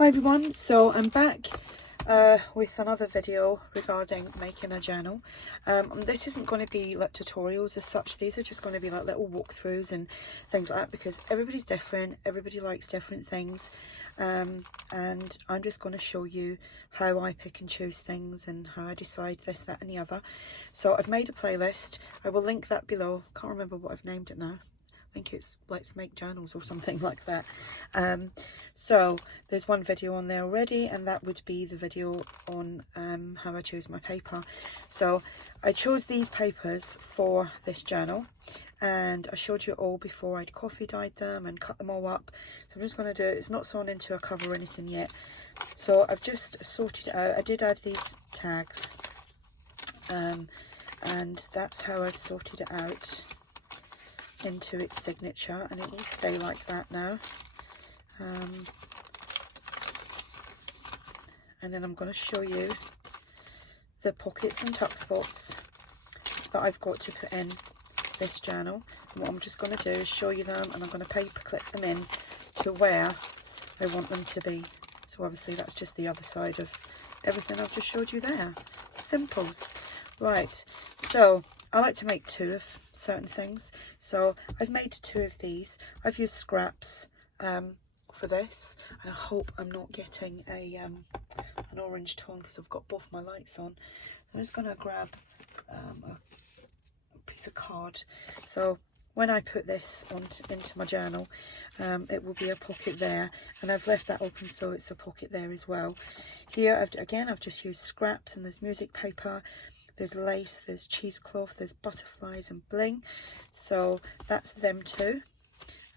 Hi everyone, so I'm back with another video regarding making a journal. This isn't going to be like tutorials as such, these are just going to be like little walkthroughs and things like that, because everybody's different, everybody likes different things, and I'm just going to show you how I pick and choose things and how I decide this, that and the other. So I've made a playlist, I will link that below. Can't remember what I've named it now. I think it's Let's Make Journals or something like that. So there's one video on there already, and that would be the video on how I choose my paper. So I chose these papers for this journal, and I showed you all before. I'd coffee dyed them and cut them all up. So I'm just going to do it. It's not sewn into a cover or anything yet. So I've just sorted it out. I did add these tags, and that's how I've sorted it out into its signature, and it will stay like that now. And then I'm going to show you the pockets and tuck spots that I've got to put in this journal. And what I'm just going to do is show you them, and I'm going to paper clip them in to where I want them to be. So obviously that's just the other side of everything I've just showed you there. Simples. Right, so I like to make two of certain things, so I've made two of these. I've used scraps for this, and I hope I'm not getting an orange tone because I've got both my lights on. I'm just going to grab a piece of card. So when I put this into my journal, it will be a pocket there, and I've left that open so it's a pocket there as well. Here I've just used scraps, and there's music paper, there's lace, there's cheesecloth, there's butterflies and bling. So that's them two,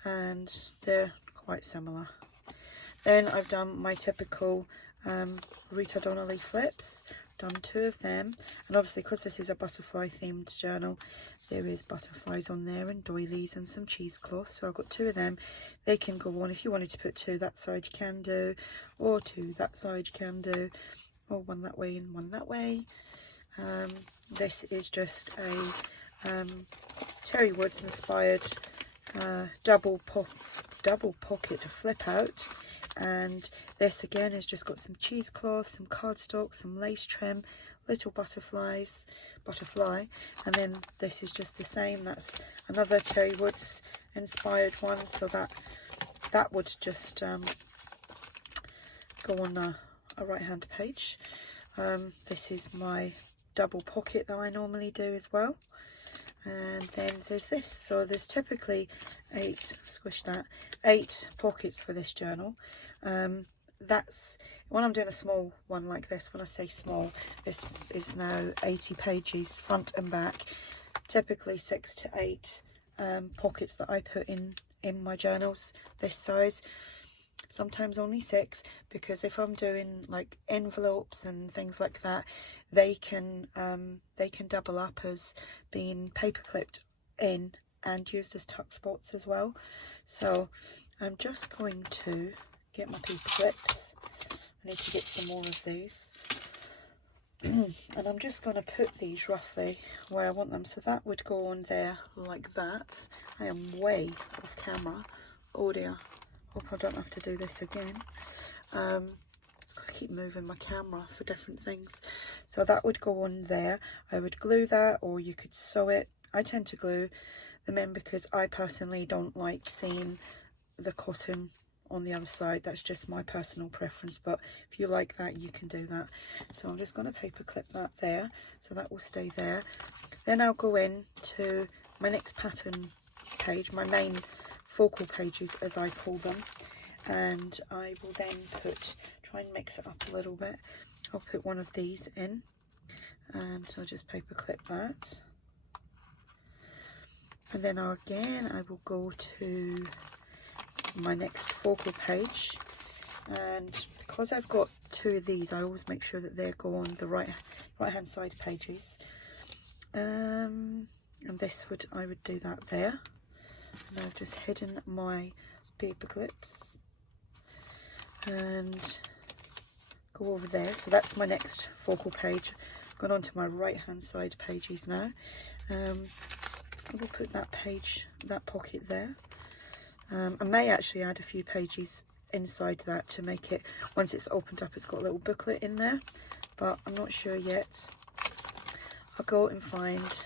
and they're quite similar. Then I've done my typical Rita Donnelly flips, done two of them, and obviously because this is a butterfly themed journal, there is butterflies on there and doilies and some cheesecloth. So I've got two of them. They can go on. If you wanted to put two that side you can do, or two that side you can do, or one that way and one that way. This is just a Terri Woods inspired double pocket flip out, and this again has just got some cheesecloth, some cardstock, some lace trim, little butterfly, and then this is just the same. That's another Terri Woods inspired one, so that would just go on a right hand page. This is my double pocket that I normally do as well, and then there's this. So there's typically eight pockets for this journal. That's when I'm doing a small one like this. When I say small, this is now 80 pages front and back, typically 6 to 8 pockets that I put in my journals this size. Sometimes only 6, because if I'm doing like envelopes and things like that, they can double up as being paper clipped in and used as tuck spots as well. So I'm just going to get my paper clips. I need to get some more of these. And I'm just going to put these roughly where I want them. So that would go on there like that. I am way off camera. Oh dear. Hope I don't have to do this again. Just got to keep moving my camera for different things. So that would go on there. I would glue that, or you could sew it. I tend to glue them in because I personally don't like seeing the cotton on the other side. That's just my personal preference, but if you like that, you can do that. So I'm just going to paper clip that there, so that will stay there. Then I'll go in to my next pattern page, my main focal pages as I call them, and I will then try and mix it up a little bit. I'll put one of these in, and I'll just paper clip that, and then I will go to my next focal page, and because I've got two of these, I always make sure that they go on the right hand side pages, and I would do that there. And I've just hidden my paper clips and go over there. So that's my next focal page. I've gone on to my right hand side pages now. I will put that pocket there. I may actually add a few pages inside that to make it, once it's opened up, it's got a little booklet in there, but I'm not sure yet. I'll go and find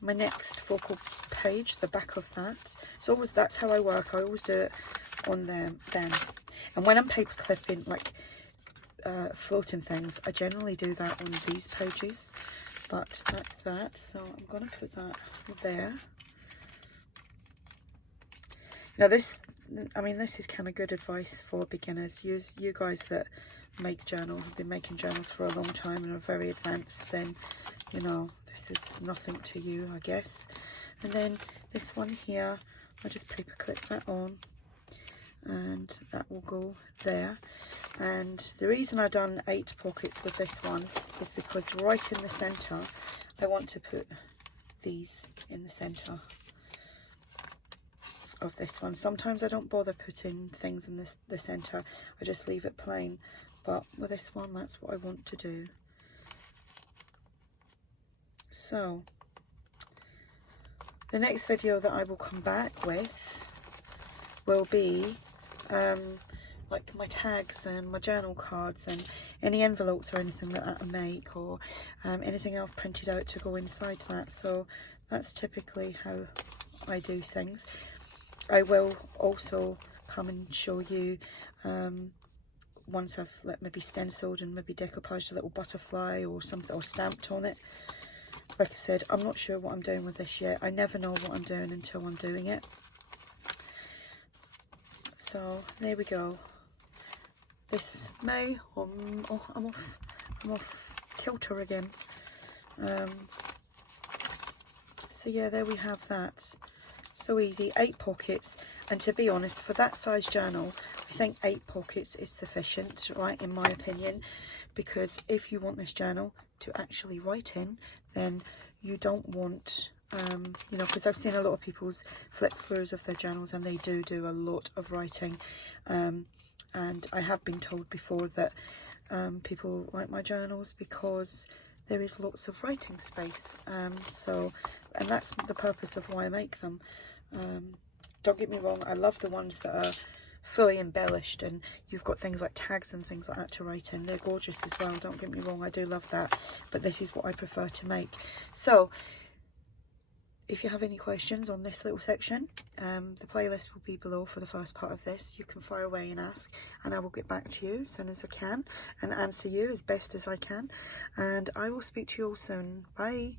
my next focal page, the back of that. It's always, that's how I work. I always do it on them then. And when I'm paper clipping, like floating things, I generally do that on these pages. But that's that. So I'm going to put that there. Now this, I mean, this is kind of good advice for beginners. You guys that make journals, have been making journals for a long time and are very advanced, then, you know, this is nothing to you, I guess. And then this one here, I'll just paper clip that on, and that will go there. And the reason I've done 8 pockets with this one is because right in the center, I want to put these in the center of this one. Sometimes I don't bother putting things in the center, I just leave it plain, but with this one, that's what I want to do. So the next video that I will come back with will be like my tags and my journal cards and any envelopes or anything that I make, or anything I've printed out to go inside that. So that's typically how I do things. I will also come and show you once I've maybe stenciled and maybe decoupaged a little butterfly or something, or stamped on it. Like I said, I'm not sure what I'm doing with this yet. I never know what I'm doing until I'm doing it. So there we go. This May, oh, I'm off kilter again. So yeah, there we have that. So easy, 8 pockets, and to be honest, for that size journal, I think 8 pockets is sufficient, right, in my opinion, because if you want this journal to actually write in, then you don't want, you know, because I've seen a lot of people's flip throughs of their journals, and they do a lot of writing, and I have been told before that people like my journals because there is lots of writing space, and that's the purpose of why I make them. Don't get me wrong, I love the ones that are fully embellished and you've got things like tags and things like that to write in. They're gorgeous as well, don't get me wrong, I do love that, but this is what I prefer to make. So if you have any questions on this little section, the playlist will be below for the first part of this. You can fire away and ask, and I will get back to you as soon as I can and answer you as best as I can, and I will speak to you all soon. Bye.